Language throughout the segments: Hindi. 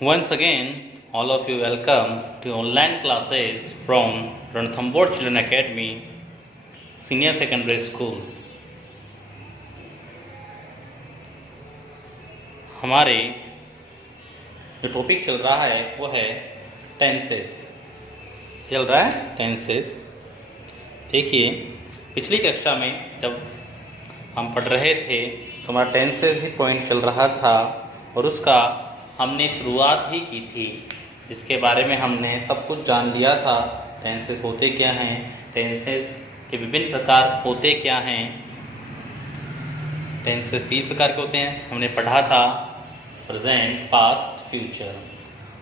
Once again, all of you welcome to online classes from Ranthambore Children Academy, Senior Secondary School. हमारे जो टॉपिक चल रहा है वो है टेंसेस। चल रहा है टेंसेस। देखिए, पिछली कक्षा में जब हम पढ़ रहे थे तो हमारा टेंसेस ही पॉइंट चल रहा था और उसका हमने शुरुआत ही की थी, जिसके बारे में हमने सब कुछ जान लिया था। टेंसेस होते क्या हैं, टेंसेस के विभिन्न प्रकार होते क्या हैं। टेंसेस 3 प्रकार के होते हैं, हमने पढ़ा था, प्रेजेंट, पास्ट, फ्यूचर।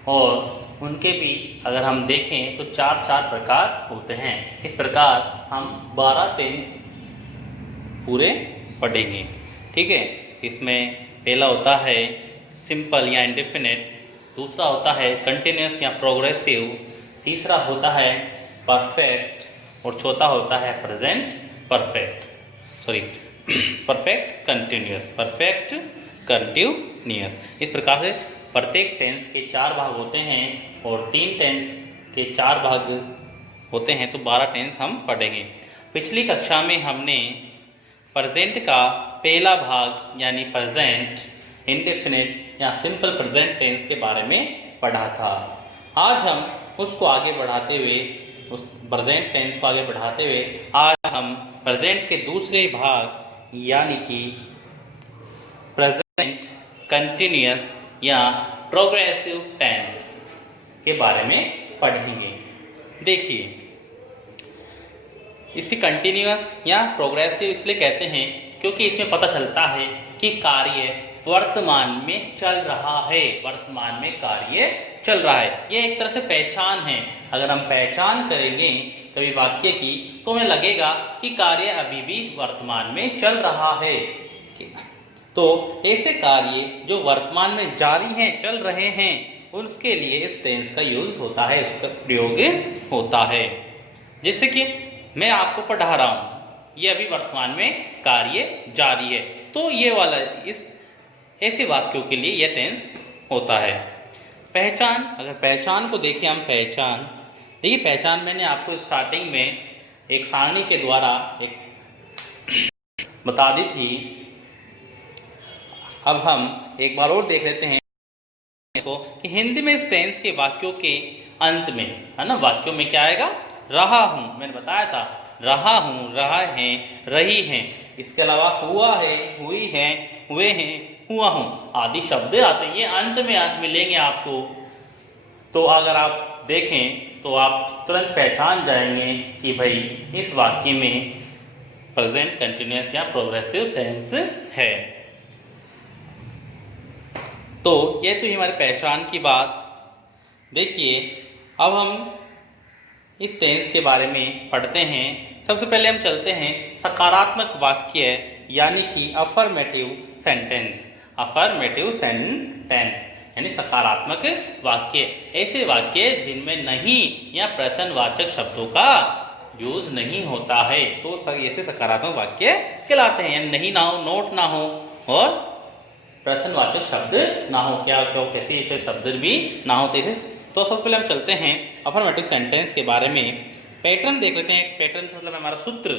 और उनके भी अगर हम देखें तो 4 प्रकार होते हैं। इस प्रकार हम 12 टेंस पूरे पढ़ेंगे। ठीक है, इसमें पहला होता है सिंपल या इंडेफिनिट, दूसरा होता है कंटिन्यूस या प्रोग्रेसिव, तीसरा होता है परफेक्ट और चौथा होता है प्रेजेंट परफेक्ट कंटिन्यूस। इस प्रकार से प्रत्येक टेंस के 4 भाग होते हैं और 3 टेंस के 4 भाग होते हैं, तो 12 टेंस हम पढ़ेंगे। पिछली कक्षा में हमने प्रेजेंट का पहला भाग यानी प्रेजेंट, इंडेफिनिट या सिंपल प्रेजेंट टेंस के बारे में पढ़ा था। आज हम उसको आगे बढ़ाते हुए, उस प्रेजेंट टेंस को आगे बढ़ाते हुए आज हम प्रेजेंट के दूसरे भाग यानी कि प्रेजेंट कंटिन्यूअस या प्रोग्रेसिव टेंस के बारे में पढ़ेंगे। देखिए, इसे कंटिन्यूअस या प्रोग्रेसिव इसलिए कहते हैं क्योंकि इसमें पता चलता है कि कार्य वर्तमान में चल रहा है, वर्तमान में कार्य चल रहा है। यह एक तरह से पहचान है। अगर हम पहचान करेंगे कभी वाक्य की तो हमें लगेगा कि कार्य अभी भी वर्तमान में चल रहा है। तो ऐसे कार्य जो वर्तमान में जारी हैं, चल रहे हैं, उसके लिए इस टेंस का यूज होता है, इसका प्रयोग होता है। जैसे कि मैं आपको पढ़ा रहा हूं, ये अभी वर्तमान में कार्य जारी है, तो ये वाला इस ऐसे वाक्यों के लिए यह टेंस होता है। पहचान, अगर पहचान को देखें हम, पहचान देखिए, पहचान मैंने आपको स्टार्टिंग में एक सारणी के द्वारा एक बता दी थी। अब हम एक बार और देख लेते हैं को कि हिंदी में इस टेंस के वाक्यों के अंत में, है ना, वाक्यों में क्या आएगा? रहा हूं। मैंने बताया था, रहा हूं, रहा है, रही हैं। इसके अलावा हुआ है, हुई है, हुए हैं, हुआ हूं आदि शब्द आते हैं। ये अंत में मिलेंगे आपको। तो अगर आप देखें तो आप तुरंत पहचान जाएंगे कि भाई इस वाक्य में प्रेजेंट कंटिन्यूअस या प्रोग्रेसिव टेंस है। तो यह तो हमारी पहचान की बात। देखिए, अब हम इस टेंस के बारे में पढ़ते हैं। सबसे पहले हम चलते हैं सकारात्मक वाक्य यानी कि अफर्मेटिव सेंटेंस। अफर्मेटिव सेंटेंस यानी सकारात्मक वाक्य, ऐसे वाक्य जिनमें नहीं या प्रश्नवाचक शब्दों का यूज नहीं होता है, तो ऐसे सकारात्मक वाक्य कहलाते हैं। यानी नहीं ना हो, नोट ना हो और प्रश्नवाचक शब्द ना हो, क्या क्यों कैसे ऐसे शब्द भी ना हो। तो सबसे पहले हम चलते हैं अफर्मेटिव सेंटेंस के बारे में। पैटर्न देख लेते हैं। पैटर्न से मतलब हमारा सूत्र।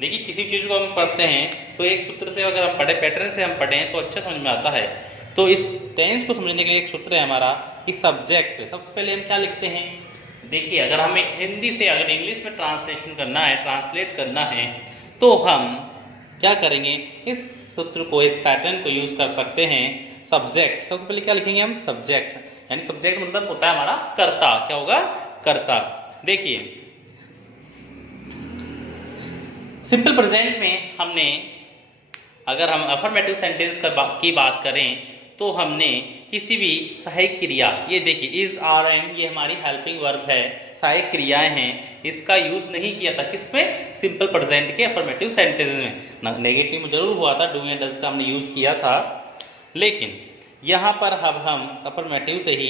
देखिए, किसी चीज को हम पढ़ते हैं तो एक सूत्र से अगर हम पढ़े, पैटर्न से हम पढ़ें तो अच्छा समझ में आता है। तो इस टेंस को समझने के लिए एक सूत्र है हमारा कि सब्जेक्ट। सबसे पहले हम क्या लिखते हैं? देखिए, अगर हमें हिंदी से अगर इंग्लिश में ट्रांसलेशन करना है, ट्रांसलेट करना है, तो हम क्या करेंगे? इस सूत्र को, इस पैटर्न को यूज कर सकते हैं। सब्जेक्ट, सबसे पहले क्या लिखेंगे हम? सब्जेक्ट। यानी सब्जेक्ट मतलब होता है हमारा कर्ता। क्या होगा? कर्ता। देखिए, सिंपल प्रेजेंट में हमने, अगर हम अफर्मेटिव सेंटेंस की बात करें तो हमने किसी भी सहायक क्रिया, ये देखिए इज, आर, एम, ये हमारी हेल्पिंग वर्ब है, सहायक क्रियाएं हैं, इसका यूज नहीं किया था। किसमें? सिंपल प्रेजेंट के अफर्मेटिव सेंटेंस में। नेगेटिव में जरूर हुआ था, डू या डज का हमने यूज किया था, लेकिन यहाँ पर अब हम अफर्मेटिव से ही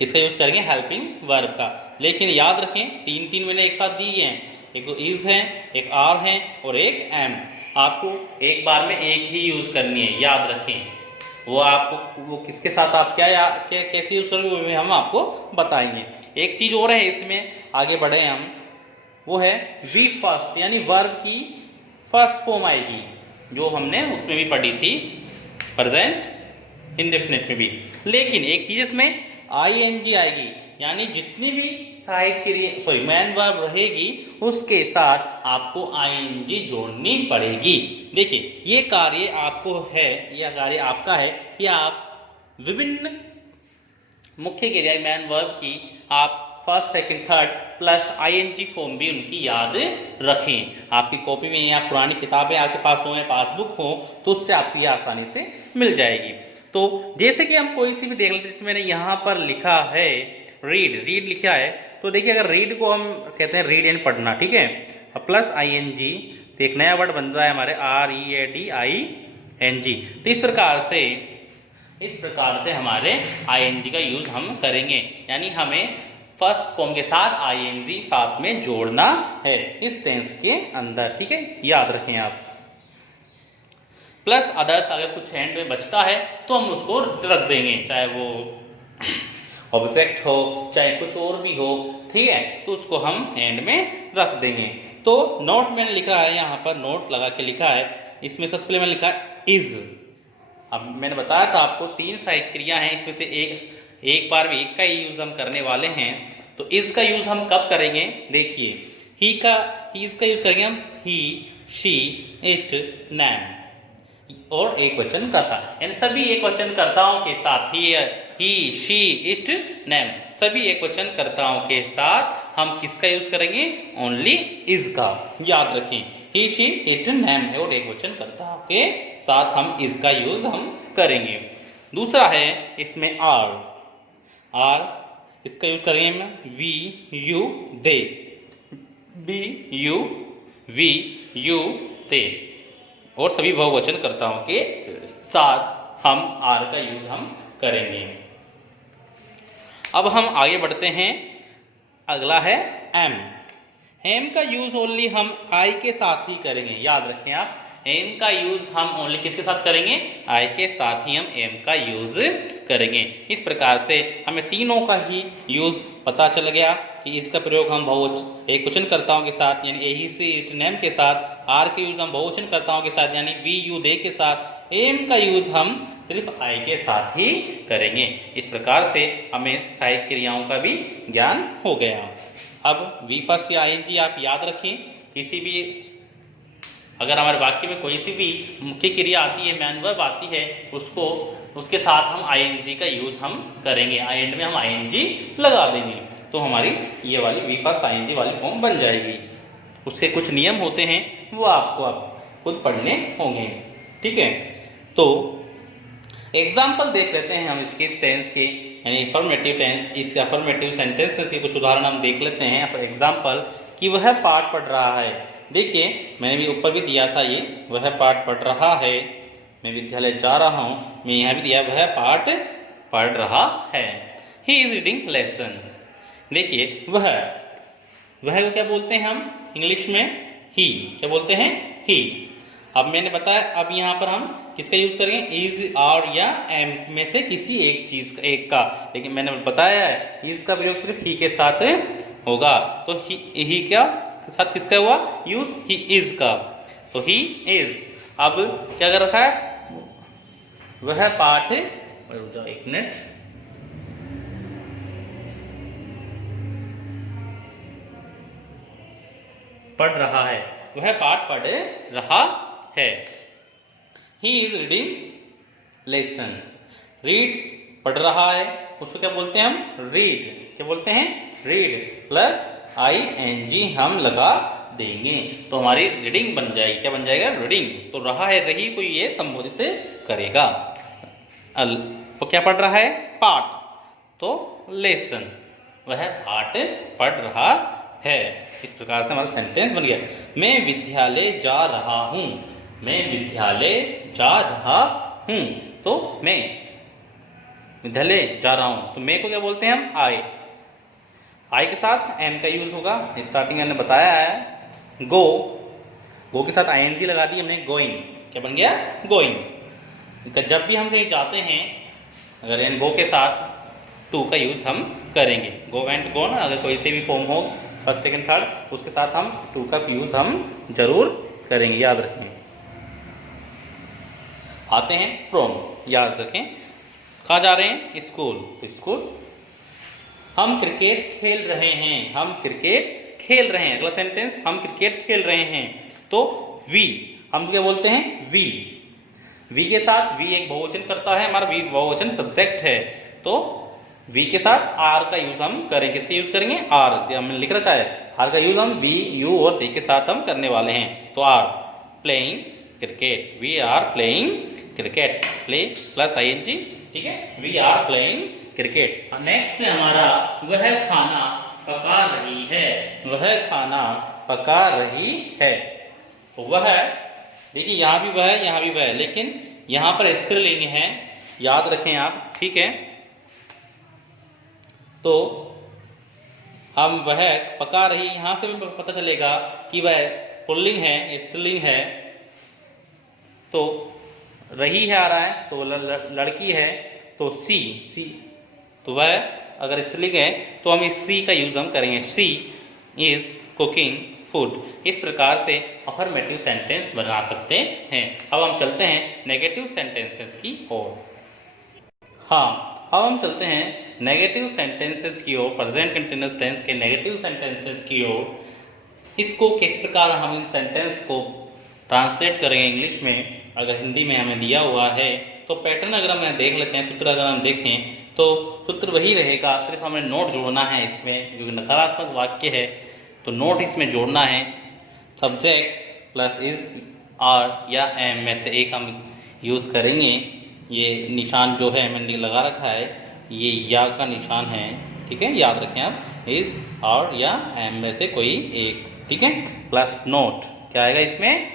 इसका यूज करेंगे हेल्पिंग वर्ब का। लेकिन याद रखें, 3 मैंने एक साथ दी हैं, एक तो इज है, एक आर है और एक एम। आपको एक बार में एक ही यूज करनी है, याद रखें। वो आपको वो किसके साथ आप क्या कैसे यूज करोगे वो भी हम आपको बताएंगे। एक चीज और है इसमें, आगे बढ़े हम, वो है वी फर्स्ट, यानी वर्ब की फर्स्ट फॉर्म आएगी, जो हमने उसमें भी पढ़ी थी प्रेजेंट इंडेफिनिट में भी। लेकिन एक चीज इसमें आईएनजी आएगी, यानी जितनी भी सहायक क्रिया मैन वर्ब रहेगी उसके साथ आपको आईएनजी जोड़नी पड़ेगी। देखिए ये कार्य आपको है, यह कार्य आपका है कि आप विभिन्न मुख्य क्रिया मैन वर्ब की आप first second third plus ING form भी उनकी याद रखें। आपकी कॉपी में या पुरानी किताबें आपके पास हो या पासबुक हो तो उससे आपको ये आसानी से मिल जाएगी। तो जैसे कि हम कोई सी भी देख लेते हैं, मैंने यहाँ पर लिखा है रीड लिखा है, तो देखिए अगर रीड को हम कहते हैं रीड एंड पढ़ना, ठीक है, प्लस आईएनजी तो एक नया वर्ड बन रहा है हमारे READING। तो इस प्रकार से हमारे आईएनजी का यूज हम करेंगे, यानी हमें फर्स्ट फॉर्म के साथ आईएनजी साथ में जोड़ना है इस टेंस के अंदर, ठीक है, याद रखें आप। प्लस अदर्स, अगर कुछ एंड में बचता है तो हम उसको रख देंगे, चाहे वो ऑब्जेक्ट हो चाहे कुछ और भी हो, ठीक है, तो उसको हम एंड में रख देंगे। तो नोट मैंने लिखा है, यहाँ पर नोट लगा के लिखा है, इसमें सबसे पहले मैंने लिखा इज। अब मैंने बताया था आपको 3 सहायक क्रिया हैं, इसमें से एक बार में एक का यूज हम करने वाले हैं। तो इज का यूज हम कब करेंगे, देखिए ही इसका यूज करेंगे हम ही शी इट नैम, और एक वचन करता, यानी सभी एक वचन कर्ताओं के साथ ही शी इट नैम, सभी एक वचन कर्ताओं के साथ हम किसका यूज करेंगे, ओनली इज का। याद रखें ही शी इट नैम है और एक वचन कर्ताओं के साथ हम इज का यूज हम करेंगे। दूसरा है इसमें आर इसका यूज करेंगे हम we you they, be you we you they, और सभी बहुवचन कर्ताओं के साथ हम आर का यूज हम करेंगे। अब हम आगे बढ़ते हैं, अगला है एम का यूज ओनली हम आई के साथ ही करेंगे। याद रखें आप, एम का यूज हम ओनली किसके साथ करेंगे, आई के साथ ही हम एम का यूज करेंगे। इस प्रकार से हमें तीनों का ही यूज पता चल गया कि इसका प्रयोग हम एक वचन कर्ताओं के साथ यानी ए सी इट नेम के साथ, आर के यूज हम बहुवचन कर्ताओं के साथ यानी वी यू दे के साथ, एम का यूज हम सिर्फ आई के साथ ही करेंगे। इस प्रकार से हमें सहायक क्रियाओं का भी ज्ञान हो गया। अब वी फर्स्ट या आईएनजी आप याद रखें, किसी भी अगर हमारे वाक्य में कोई सी भी मुख्य क्रिया आती है, मैन वर्ब आती है, उसके साथ हम आईएनजी का यूज हम करेंगे, एंड में हम आईएनजी लगा देंगे, तो हमारी ये वाली वी फर्स्ट आईएनजी वाली फॉर्म बन जाएगी। उससे कुछ नियम होते हैं वो आपको आप खुद पढ़ने होंगे, ठीक है। तो एग्जाम्पल देख लेते हैं हम इसके टेंस के, यानी अफर्मेटिव टेंस, इसके अफर्मेटिव सेंटेंसेस के कुछ उदाहरण हम देख लेते हैं। फॉर एग्जाम्पल कि वह पाठ पढ़ रहा है, देखिए मैंने भी ऊपर भी दिया था ये, वह पाठ पढ़ रहा है, मैं विद्यालय जा रहा हूँ, मैं यहाँ भी दिया वह पाठ पढ़ रहा है। ही इज रीडिंग लेसन, देखिए वह को क्या बोलते हैं हम इंग्लिश में, ही, क्या बोलते हैं, ही। अब मैंने बताया, अब यहाँ पर हम किसका यूज करेंगे, इज, आर या एम में से किसी एक चीज एक का, लेकिन मैंने बताया है इज का प्रयोग सिर्फ ही के साथ होगा, तो ही क्या साथ किसका हुआ यूज, ही इज का, तो ही इज। अब क्या कर रखा है, वह पाठ, एक मिनट, पढ़ रहा है, वह पाठ पढ़ रहा है। He is reading lesson, read पढ़ रहा है, उसको क्या बोलते हैं हम, रीड, क्या बोलते हैं, रीड प्लस ING हम लगा देंगे, तो हमारी रीडिंग बन जाएगी, क्या बन जाएगा, रीडिंग। तो रहा है, रही को ये संबोधित करेगा। तो क्या पढ़ रहा है, पाठ, तो लेसन, वह पाठ पढ़ रहा है। इस प्रकार से हमारा सेंटेंस बन गया। मैं विद्यालय जा रहा हूँ, मैं विद्यालय जा रहा हूँ, तो मैं विद्यालय जा रहा हूँ, तो मैं को क्या बोलते हैं हम, आई के साथ एम का यूज होगा, स्टार्टिंग मैंने बताया है। गो के साथ ING लगा दी हमने, गोइंग, क्या बन गया, गोइंग। जब भी हम कहीं जाते हैं, अगर एन गो के साथ टू का यूज हम करेंगे। गो एंड गो ना, अगर कोई से भी फॉर्म हो फर्स्ट सेकंड थर्ड, उसके साथ हम टू का यूज हम जरूर करेंगे, याद रखें। आते हैं फ्रॉम, याद रखें। कहाँ जा रहे हैं? स्कूल। स्कूल। हम क्रिकेट खेल रहे हैं। हम क्रिकेट खेल रहे हैं। अगला सेंटेंस, हम क्रिकेट खेल रहे हैं। तो वी, हम क्या बोलते हैं? वी। वी के साथ, वी एक बहुवचन करता है, हमारा वी बहुवचन सब्जेक्ट है, तो वी के साथ आर का यूज हम करेंगे। किसके यूज करेंगे? आर, हमने लिख रखा है। आर का यूज हम वी, यू और दे के साथ हम करने वाले हैं। तो are playing cricket, we are playing cricket, play plus I N G, ठीक है, we are playing cricket. Next है हमारा, वह खाना पका रही है। वह खाना पका रही है। तो वह, देखिए यहाँ भी वह है, यहाँ भी वह है, लेकिन यहाँ पर स्त्रीलिंग है, याद रखें आप, ठीक है। तो हम वह पका रही, यहां से भी पता चलेगा कि वह पुल्लिंग है, स्त्रीलिंग है। तो रही है आ रहा है, तो लड़की है, तो सी, सी, तो वह अगर स्त्रीलिंग है तो हम इस सी का यूज हम करेंगे। सी इज कुकिंग फूड। इस प्रकार से अफर्मेटिव सेंटेंस बना सकते हैं। अब हम चलते हैं नेगेटिव सेंटेंसेस की ओर। हाँ, अब हम चलते हैं नेगेटिव सेंटेंसेस की ओर, प्रेजेंट कंटिन्यूअस टेंस के नेगेटिव सेंटेंसेस की ओर। इसको किस प्रकार हम इन सेंटेंस को ट्रांसलेट करेंगे इंग्लिश में, अगर हिंदी में हमें दिया हुआ है तो पैटर्न अगर हम देख लेते हैं, सूत्र अगर हम देखें तो सूत्र वही रहेगा, सिर्फ हमें नोट जोड़ना है इसमें, क्योंकि नकारात्मक वाक्य है तो नोट इसमें जोड़ना है। सब्जेक्ट प्लस इज, आर या एम में से एक हम यूज़ करेंगे। ये निशान जो है मैंने लगा रखा है, ये या का निशान है, ठीक है, याद रखें आप, इज, आर या एम में से कोई एक, ठीक है। प्लस नोट, क्या आएगा इसमें?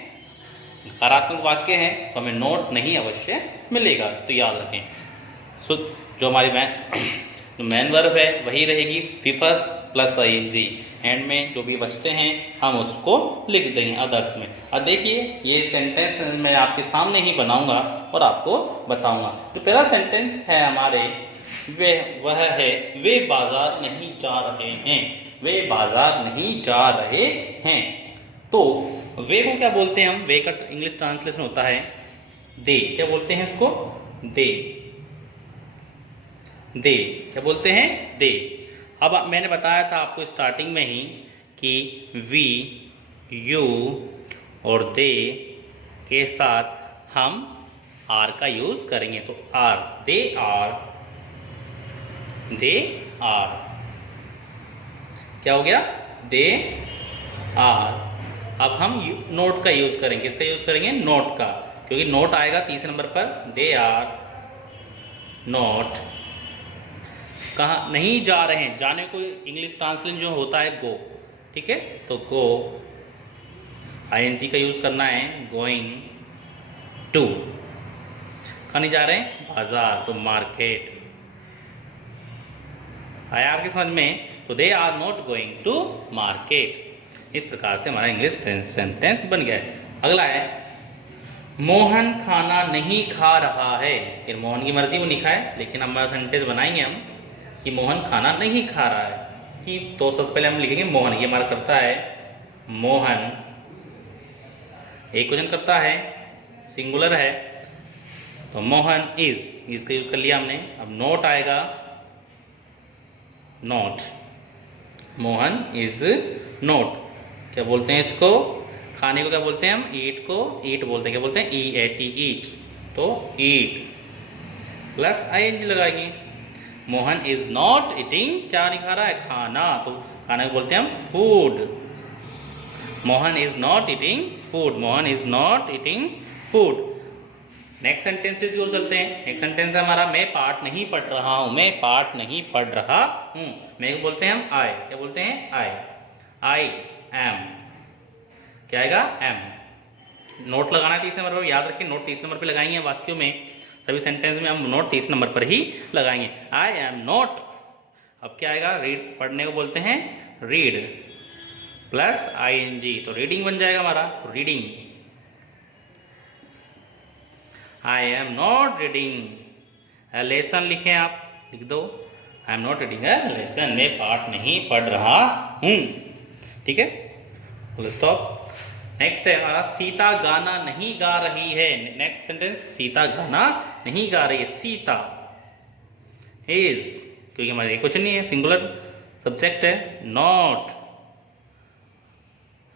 नकारात्मक वाक्य है तो हमें नोट नहीं अवश्य मिलेगा, तो याद रखें। सो जो हमारी मेन वर्ब है वही रहेगी, फीफस plus I N G, end में जो भी बचते हैं हम उसको लिख देंगे अदर्स में। अब देखिए ये सेंटेंस मैं आपके सामने ही बनाऊंगा और आपको बताऊंगा। तो पहला सेंटेंस है हमारे, वह है, वे बाजार नहीं जा रहे हैं। वे बाजार नहीं जा रहे हैं। तो वे को क्या बोलते हैं हम? वे का इंग्लिश ट्रांसलेशन होता है दे। क्या बोलते हैं उसको? दे। दे क्या बोलते हैं? दे। अब मैंने बताया था आपको स्टार्टिंग में ही कि वी, यू और दे के साथ हम आर का यूज करेंगे। तो are, they are, they are, क्या हो गया? They are. अब हम नोट का यूज करेंगे। किसका यूज करेंगे? नोट का, क्योंकि नोट आएगा तीसरे नंबर पर। दे आर नॉट, कहाँ नहीं जा रहे हैं, जाने को इंग्लिश ट्रांसलेशन जो होता है गो, ठीक है, तो गो आईएनजी का यूज करना है, गोइंग टू। कहाँ नहीं जा रहे हैं? बाजार, तो मार्केट। आया आपकी समझ में? तो they are not going to market. इस प्रकार से हमारा इंग्लिश सेंटेंस बन गया है। अगला है, मोहन खाना नहीं खा रहा है। फिर मोहन की मर्जी वो नहीं खाए, लेकिन हमारा सेंटेंस बनाएंगे हम कि मोहन खाना नहीं खा रहा है। कि तो सबसे पहले हम लिखेंगे मोहन, ये हमारा करता है मोहन, एक क्वेश्चन करता है, सिंगुलर है, तो मोहन इज, इसका यूज कर लिया हमने। अब नोट आएगा, नोट, मोहन इज नोट। क्या बोलते हैं इसको? खाने को क्या बोलते हैं हम? ईट को ईट बोलते हैं। क्या बोलते हैं? ई ए टी, ईट। तो ईट प्लस आई एन जी लगाएंगे। मोहन इज नॉट ईटिंग, क्या नहीं खा रहा है? खाना, तो खाने को बोलते हैं हम food. Mohan is not eating food, Mohan is not eating food. Next sentences use करते हैं। नेक्स्ट सेंटेंस है हमारा, मैं पाठ नहीं पढ़ रहा हूं। मैं पाठ नहीं पढ़ रहा हूं। मैं को बोलते हैं हम आई। क्या बोलते हैं? आई। आई एम, क्या आएगा? एम। नोट लगाना है तीसरे नंबर पर, याद रखिए नोट तीसरे नंबर पर लगाएंगे वाक्यों में, सभी सेंटेंस में हम नोट तीसरे नंबर पर ही लगाएंगे। I am note. अब क्या आएगा? रीड, पढ़ने को बोलते हैं read, plus I N G, तो रीडिंग बन जाएगा हमारा, तो reading. I am not reading a lesson लिखें, आप लिख दो I am not reading a lesson, मैं पाठ नहीं पढ़ रहा हूँ। ठीक है, फुल स्टॉप। नेक्स्ट है हमारा सीता गाना नहीं गा रही है। नेक्स्ट सेंटेंस, सीता गाना नहीं गा रही है। सीता इज, क्योंकि हमारे कुछ नहीं है, सिंगुलर सब्जेक्ट है, नॉट।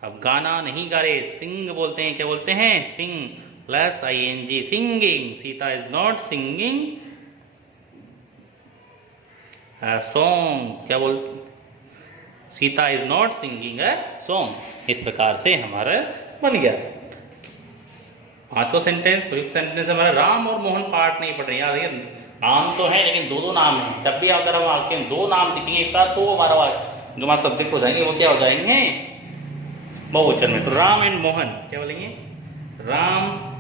अब गाना नहीं गा रहे, सिंग बोलते हैं, क्या बोलते हैं, sing plus ing, singing. Sita is not singing song, क्या बोल, Sita is not singing a song. इस प्रकार से हमारा बन गया। पांचवा सेंटेंस, प्रयुक्त सेंटेंस हमारा, राम और मोहन पाठ नहीं पढ़ रहे। याद है, नाम तो है लेकिन दो दो नाम है। जब भी अगर हम आपके दो नाम दिखेंगे एक साथ, तो हमारा जो हमारा सब्जेक्ट हो जाएंगे वो क्या हो जाएंगे, बहुवचन में। तो राम एंड मोहन क्या बोलेंगे, राम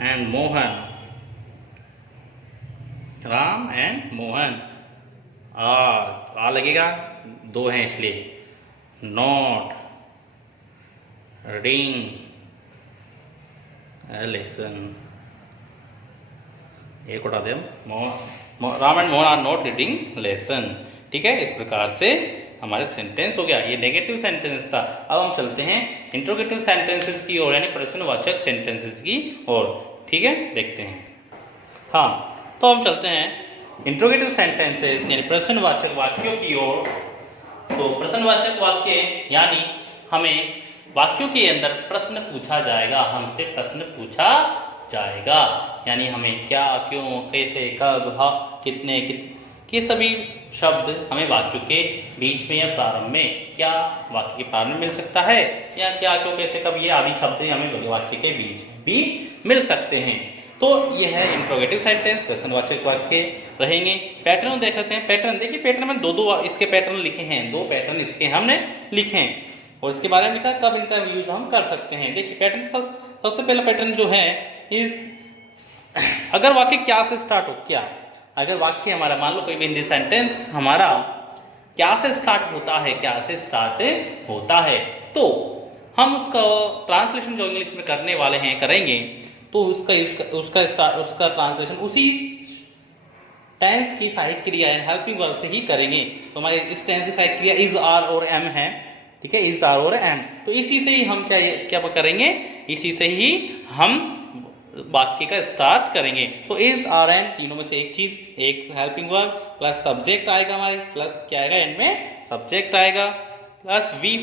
एंड मोहन, राम एंड मोहन। और आ लगेगा, दो हैं इसलिए, नॉट रीडिंग लेसन। एक उठा दे हम, Ram and Mohan are not reading lesson. ठीक है, इस प्रकार से हमारे सेंटेंस हो गया। ये नेगेटिव सेंटेंस था। अब हम चलते हैं इंट्रोगेटिव सेंटेंसेस की ओर, यानी प्रश्नवाचक सेंटेंसेस की ओर। ठीक है, देखते हैं। हाँ, तो हम चलते हैं इंट्रोगेटिव सेंटेंसेस यानी प्रश्नवाचक वाक्यों की ओर। तो प्रश्नवाचक वाक्य यानी हमें वाक्यों के अंदर प्रश्न पूछा जाएगा, हमसे प्रश्न पूछा जाएगा। यानी हमें क्या, क्यों, कैसे, कब, हाँ, कितने, ये सभी शब्द हमें वाक्यों के बीच में या प्रारंभ में, क्या वाक्य के प्रारंभ में मिल सकता है, या क्या, क्यों, कैसे, कब, ये आदि शब्द हमें वाक्य के बीच में भी मिल सकते हैं। तो यह है इंट्रोगेटिव सेंटेंस, प्रश्नवाचक वाक्य रहेंगे। पैटर्न देख लेते हैं। पैटर्न देखिए, पैटर्न में दो दो इसके पैटर्न लिखे हैं, दो पैटर्न इसके हमने लिखे हैं और इसके बारे में लिखा कब इनका यूज हम कर सकते हैं। देखिए पैटर्न, सबसे पहला पैटर्न जो है इज, अगर वाक्य क्या से स्टार्ट हो, क्या, अगर वाक्य हमारा, मान लो कोई भी हिंदी सेंटेंस हमारा क्या से स्टार्ट होता है, क्या से स्टार्ट होता है, तो हम उसका ट्रांसलेशन जो इंग्लिश में करने वाले हैं, करेंगे, तो उसका ट्रांसलेशन उसी टेंस की सहायक क्रिया हेल्पिंग वर्ब से ही करेंगे। तो हमारे इस टेंस की सहायक क्रिया इज, आर और एम है। ठीक है, इज, आर और एम। तो इसी से ही हम क्या करेंगे, इसी से ही हम वाक्य का स्टार्ट करेंगे। तो इज, आर, एम तीनों में से एक चीज, एक हेल्पिंग वर्ब प्लस सब्जेक्ट आएगा हमारे, प्लस क्या आएगा एंड में, सब्जेक्ट आएगा, प्लस वी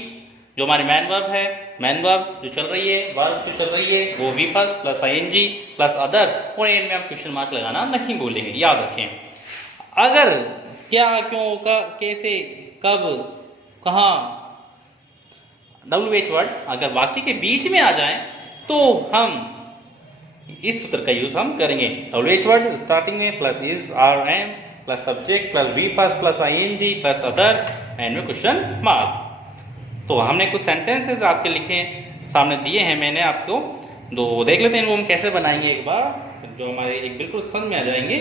जो हमारी मैन वर्ब है, मैन वर्ब जो चल रही है, वर्ब जो चल रही है वो V first plus ING plus others, और एंड में हम क्वेश्चन मार्क लगाना नहीं भूलेंगे, याद रखें। अगर क्या, क्यों, कैसे, कब, कहाँ, WH वर्ड अगर वाक्य के बीच में आ जाए तो हम इस सूत्र का यूज हम करेंगे। WH वर्ड स्टार्टिंग में plus is, are, am plus subject plus V first plus ING plus others, end में क्वेश्चन मार्क। तो हमने कुछ सेंटेंसेस आपके लिखे सामने दिए हैं मैंने आपको, दो देख लेते हैं वो हम कैसे बनाएंगे एक बार, जो हमारे एक बिल्कुल समझ में आ जाएंगे।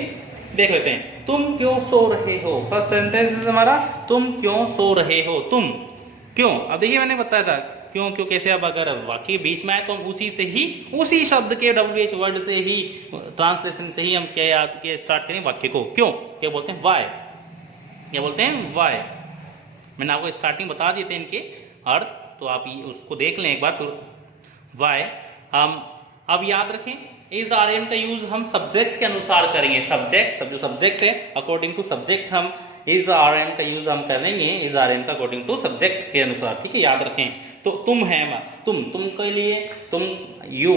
देख लेते हैं। तुम क्यों सो रहे हो, फर्स्ट सेंटेंस हमारा, तुम क्यों सो रहे हो, तुम क्यों। अब देखिए मैंने बताया था क्यों, क्यों, कैसे। अब अगर वाक्य के बीच में आए तो हम उसी से ही, उसी शब्द के WH वर्ड से ही, ट्रांसलेशन से ही हम क्या याद के स्टार्ट करें वाक्य को। क्यों, क्या बोलते हैं, वाई, क्या बोलते हैं, वाई। मैंने आपको स्टार्टिंग बता दिए थे इनके अर्थ, तो आप उसको देख लें एक बार। तो वाई हम अब याद रखें, इज, आर, एम का यूज हम सब्जेक्ट के अनुसार करेंगे। सब्जेक्ट, जो सब्जेक्ट है अकॉर्डिंग टू सब्जेक्ट हम इज, आर, एम का यूज हम करेंगे, इज, आर, एम का अकॉर्डिंग टू सब्जेक्ट के अनुसार। ठीक है, याद रखें। तो तुम है, तुम के लिए, तुम, यू,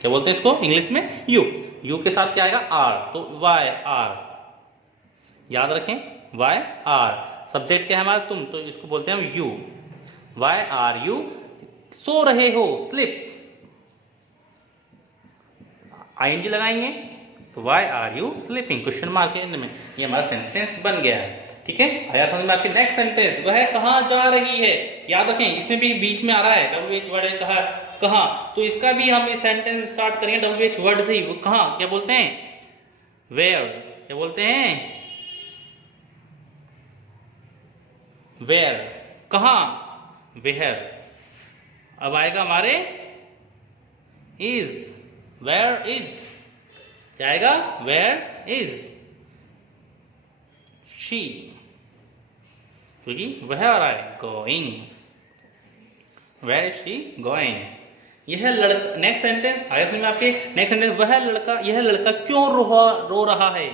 क्या बोलते हैं इसको इंग्लिश में, यू के साथ क्या आएगा, आर, तो वाई, आर, याद रखें, वाई, आर। सब्जेक्ट क्या है हमारा, तुम, तो इसको बोलते हैं हम यू, वाई आर यू सो रहे हो, स्लिप, आईएनजी लगाएंगे तो why are you sleeping, question mark के एंड में, ये हमारा सेंटेंस बन गया है। ठीक है, आया समझ में आपकी। नेक्स्ट सेंटेंस वह कहाँ जा रही है, याद रखें इसमें भी बीच में आ रहा है WH वर्ड, कहाँ, तो इसका भी हम सेंटेंस स्टार्ट करेंगे WH वर्ड से ही। वो कहाँ, क्या बोलते हैं, वेयर, क्या बोलते हैं, वेयर, कहाँ, वेयर। अब आएगा हमारे इज, वेयर इज क्या आएगा? वेयर इज शी, क्योंकि वह आ रहा है going, where is she going. यह लड़का, नेक्स्ट सेंटेंस आया समझ में आपके? नेक्स्ट सेंटेंस, वह लड़का, यह लड़का क्यों रो रहा है?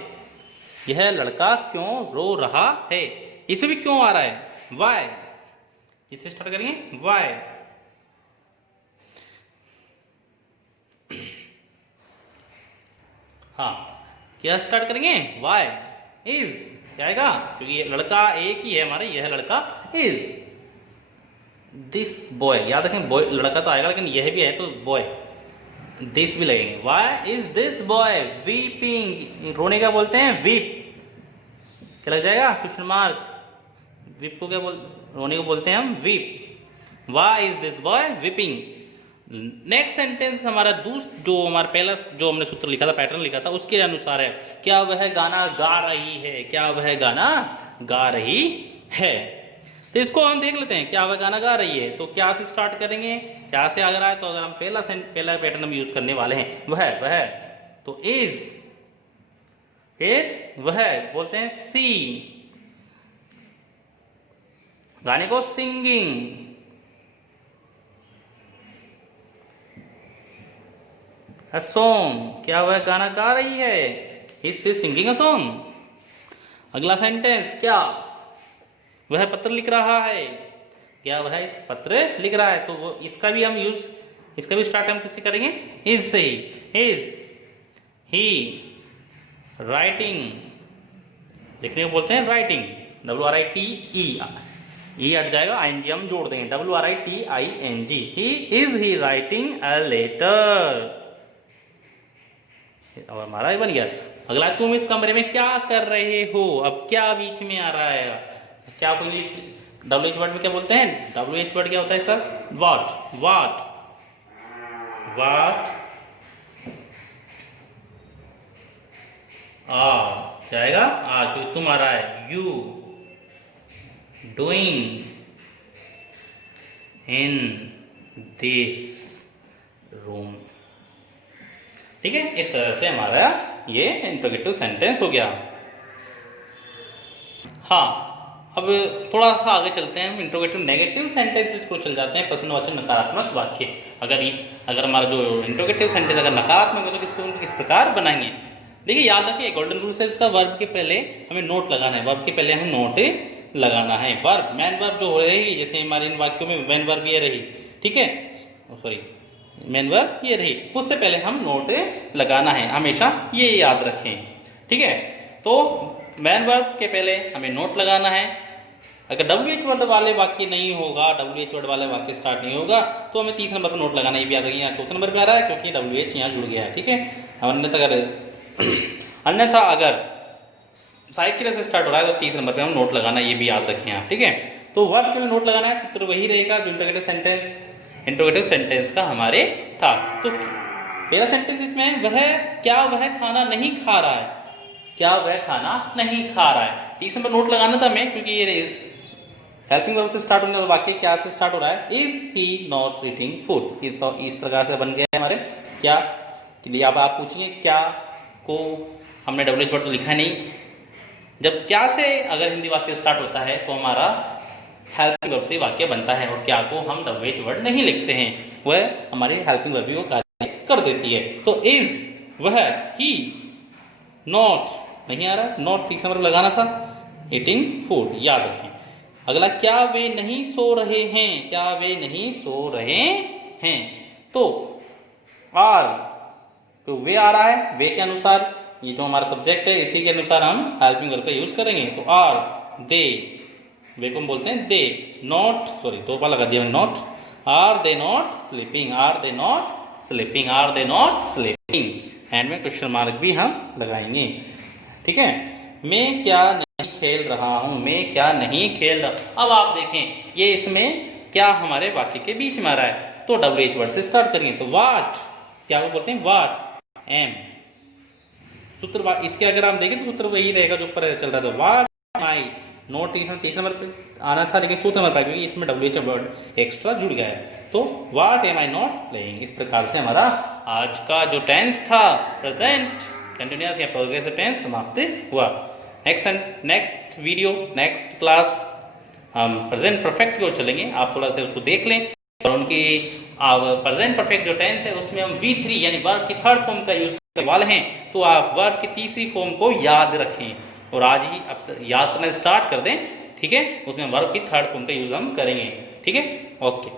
यह लड़का क्यों रो रहा है? इसे भी क्यों आ रहा है? वाई, इसे स्टार्ट करेंगे वाई। हाँ, क्या स्टार्ट करेंगे? वाई इज क्या आएगा? क्योंकि ये लड़का एक ही है हमारे, यह लड़का इज दिस बॉय, याद रखें बॉय लड़का तो आएगा लेकिन यह भी है तो बॉय, दिस भी लगेंगे। Why is this boy weeping, रोने का बोलते हैं वीप, क्या लग जाएगा? Question mark. वीप को क्या रोने को बोलते हैं हम weep. Why is this boy weeping. Next sentence हमारा जो हमारा पहला जो हमने सूत्र लिखा था, पैटर्न लिखा था, उसके अनुसार है, क्या वह गाना गा रही है? क्या वह गाना गा रही है? तो इसको हम देख लेते हैं, क्या वह गाना गा रही है, तो क्या से स्टार्ट करेंगे? क्या से अगर आए तो अगर हम पहला पैटर्न हम यूज करने वाले हैं वह तो इज, फिर वह बोलते हैं सी, गाने को सिंगिंग, अ सॉन्ग, क्या वह गाना गा रही है? Is she singing a song. अगला सेंटेंस, क्या वह पत्र लिख रहा है? क्या वह इस पत्र लिख रहा है? तो वो इसका भी हम यूज, इसका भी स्टार्ट हम किससे करेंगे? इज से ही। इज ही राइटिंग, लिखने को बोलते हैं राइटिंग, WRITE, ई हट जाएगा, ING हम जोड़ देंगे, WRITING। He writing a letter, और हमारा बन गया। अगला, तुम इस कमरे में क्या कर रहे हो? अब क्या बीच में आ रहा है? क्या को इंग्लिश WH वर्ड में क्या बोलते हैं? WH वर्ड क्या होता है सर? व्हाट, व्हाट, व्हाट क्या आएगा? क्योंकि तुम आ रहा है, you doing in this room. ठीक है, इस तरह से हमारा ये इंट्रोगेटिव सेंटेंस हो गया। हाँ, अब थोड़ा सा आगे चलते हैं, इंट्रोगेटिव नेगेटिव सेंटेंसेस को चल जाते हैं, प्रश्नवाचक नकारात्मक वाक्य। अगर हमारा जो इंट्रोगेटिव सेंटेंस अगर नकारात्मक है तो इसको किस प्रकार बनाएंगे? देखिए, याद रखिए, गोल्डन रूल से इसका वर्ब के पहले हमें नोट लगाना है, वर्ब के पहले हमें नोट लगाना है। वर्ब, मैन वर्ब जो हो रहेगी, जैसे हमारे इन वाक्यों में मैन वर्ब ये रही, ठीक है, सॉरी मैन वर्ब ये रही, उससे पहले हम नोट लगाना है, हमेशा ये याद रखें। ठीक है, तो मैन वर्ब के पहले हमें नोट लगाना है। अगर WH वर्ड वाले वाक्य नहीं होगा, WH वर्ड वाले वाक्य स्टार्ट नहीं होगा, तो हमें 30 नंबर पर नोट लगाना है। ये भी याद रखिए, यहाँ 4 नंबर पे आ रहा है क्योंकि WH यहाँ जुड़ गया है। ठीक है, अन्यथा अगर साइकिल से स्टार्ट हो रहा है तो 30 नंबर पे हम नोट लगाना, ये भी याद रखें आप। ठीक है, तो वर्ब के लिए नोट लगाना है, सूत्र वही रहेगा जो इंट्रोगेटिव सेंटेंस का हमारे था। तो पहला सेंटेंस इसमें, वह खाना नहीं खा रहा है? क्या वह खाना नहीं खा रहा है? 30 नंबर नोट लगाना था हमें, क्योंकि ये हेल्पिंग वर्ब से स्टार्ट होने वाला वाक्य क्या से स्टार्ट हो रहा है? Is he not eating food. ये तो इस प्रकार से बन गया है हमारे क्या के लिए। अब आप पूछिए, क्या को हमने WH वर्ड तो लिखा नहीं, जब क्या से अगर हिंदी वाक्य स्टार्ट होता है तो हमारा हेल्पिंग वर्ब से वाक्य बनता है, और क्या को हम WH वर्ड नहीं लिखते हैं, वह हमारे हेल्पिंग वर्ब को कार्य कर देती है। तो इज, वह, ही, नॉट नहीं आ रहा, नॉट 30 नंबर लगाना था, ईटिंग फूड याद रखें। अगला, क्या वे नहीं सो रहे हैं? क्या वे नहीं सो रहे हैं? तो आर, तो वे आ रहा है, वे के अनुसार, ये जो हमारा सब्जेक्ट है इसी के अनुसार हम हेल्पिंग वर्ब का यूज करेंगे। तो आर दे, वे को हम बोलते हैं दे, नॉट, सॉरी दो बार लगा दिया, not, are they not sleeping, are they not sleeping, are they not sleeping. End में क्वेश्चन मार्क भी हम लगाएंगे। ठीक है, मैं क्या नहीं खेल रहा हूं, मैं क्या नहीं खेल रहा। अब आप देखें, ये इसमें क्या हमारे वाक्य के बीच में आ रहा है, तो WH वर्ड से स्टार्ट करेंगे। तो वाट, क्या वो बोलते हैं? वाट एम, सूत्र इसके अगर हम देखें तो सूत्र वही रहेगा जो ऊपर चल रहा था, वाट माई नोट तीसरे नंबर पे आना था, लेकिन चौथे नंबर पर क्योंकि इसमें WH वर्ड एक्स्ट्रा जुड़ गया है। तो what am I not playing. इस प्रकार से हमारा आज का जो टेंस था प्रेजेंट कंटिन्यूअस या प्रोग्रेसिव टेंस समाप्त हुआ। नेक्स्ट वीडियो नेक्स्ट क्लास हम प्रेजेंट परफेक्ट की ओर चलेंगे। आप थोड़ा सा उसको देख लें और उनकी प्रेजेंट परफेक्ट जो टेंस है उसमें हम V3 यानी वर्ब की थर्ड फॉर्म का यूज करने वाले हैं। तो आप वर्ब की तीसरी फॉर्म को याद रखें और आज ही अब याद करना स्टार्ट कर दें, ठीक है। उसमें वर्ब की थर्ड फॉर्म का यूज हम करेंगे, ठीक है। ओके।